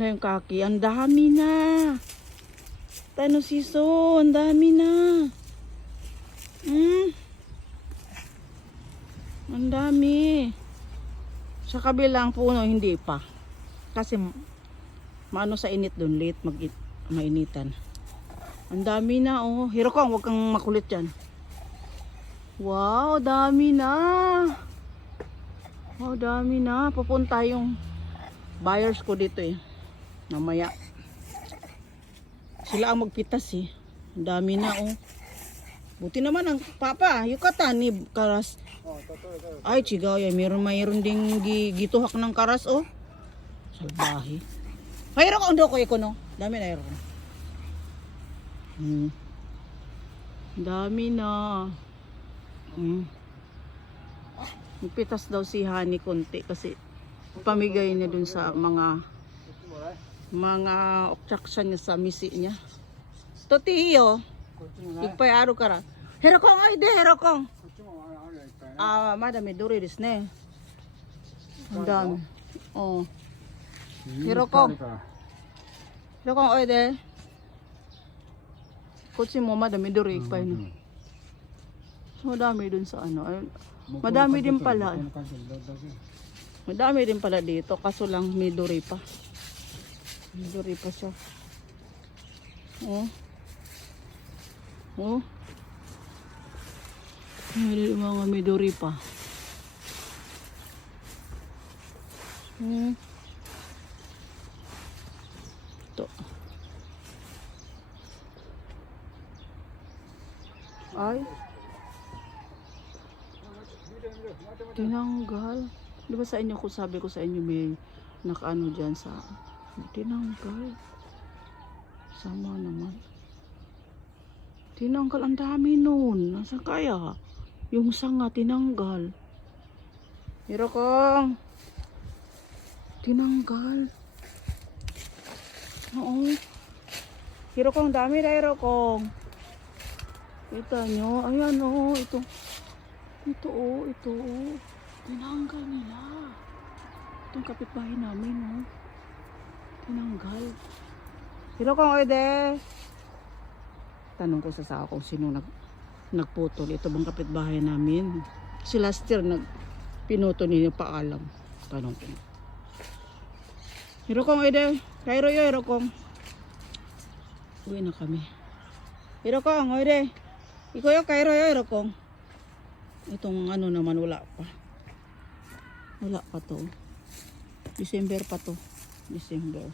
Yung kaki, ang dami na. Tano siso, ang dami na. Ang dami. Sa kabilang puno, hindi pa. Kasi maano sa init doon, late mainitan. Ang dami na, oh. Hirokong, huwag kang makulit yan. Wow, dami na. Wow, dami na. Pupunta yung buyers ko dito eh. Mamaya. Sila ang magpitas eh. Ang dami na oh. Buti naman ang papa, yukatan ni karas. Ay, chigaw yan. Mayroon ding gituhak ng karas oh. Salbahe. Mayroon ka undo ko no. Dami na mayroon. Dami na. Magpitas daw si Hani konti kasi pamigay niya dun sa mga obstruction niya sa misi niya. Totiyo. Igpayaro ka ra. Herokong ay de herokong. Madami duri desu ne. Ang dami. Oh. Herokong. Herokong ay de. Kutsi mo madami duri igpay no. Madami dun sa ano. Madami din pala. Madami din pala dito. Kaso lang may duri pa. May duri pa siya. Oh. Oh. May mga may duri pa. Ito. Ay. Tinanggal. Di ba sa inyo ko sabi ko sa inyo may nakaano dyan sa tinanggal. Sama naman. Tinanggal ang dami nun. Nasa kaya? Yung sanga tinanggal. Hirokong. Tinanggal. Oo. Hirokong dami na Hirokong. Kita nyo. Ayan o. Ito. Ito oh, ito oh. Tinanggal nila. Itong kapitbahay namin oh. Tinanggal. Hirokong oide. Tanong ko sa kung sino nagputol. Ito bang kapitbahay namin? Si last year pinuto niya paalam. Tanong ko. Hirokong oide. Kairo yo Hirokong. Uwi na kami. Hirokong oide. Iko yo kairo yo Hirokong. Itong ano naman wala pa. Wala pa to. December pa to. December.